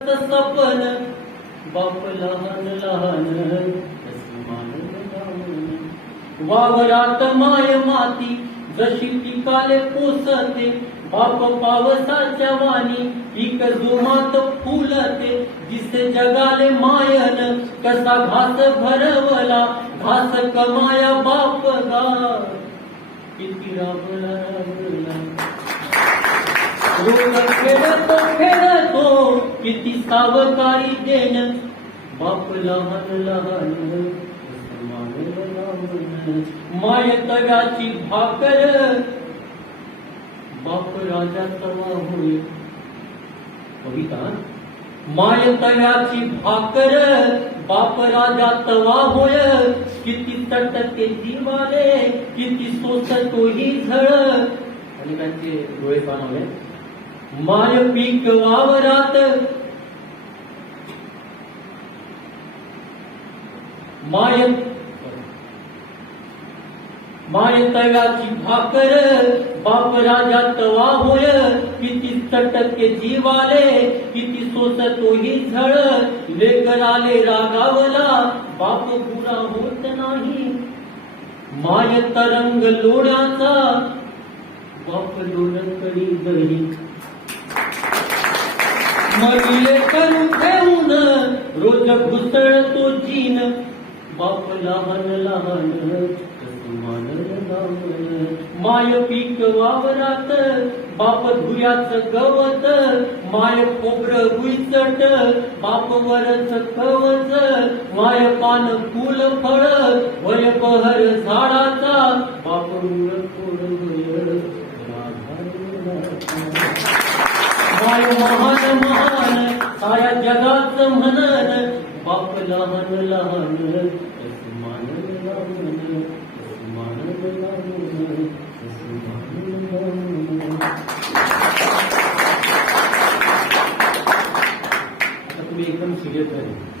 सपन बाप लहान लहान वावरात माय माती जशी पिकाले पोसते बाप पावसाच्या वाणी पीक जोमात फुलते दिसे जगाले मायन कसा घास भरवला घास कमाया बाप गा किती राबला रोग खेळतो किती सावकारी देण बाप लहान लहान माय तव्याची भाकर बाप राजा तवा होय कविता माय तव्याची भाकर बाप राजा तवा होय किती तटते जीवाले किती सोसतो ही झळ आणि त्यांचे डोळे पाहणे माय पीक वावरात माय तव्याची भाकर बाप राजा तवा होय किती चटके जीवाले किती सोसतो ही झळ लेकराले रागावला बाप पुरा होत नाही माय तरंग लोण्याचा बाप लोणकडी दही मगिले करू घेऊन रोज घुसळतो जीन बाप लहान लहान माय पीक वावरात बाप धुयाच गवत माय खोबर गुईचट बाप वरच कवच माय पान फुल फळ वय बहर झाडाचा बाप मुळ माय महान महान साया जगाच म्हणन बाप लहान लहान तुम्ही एकदम सिरियस आहे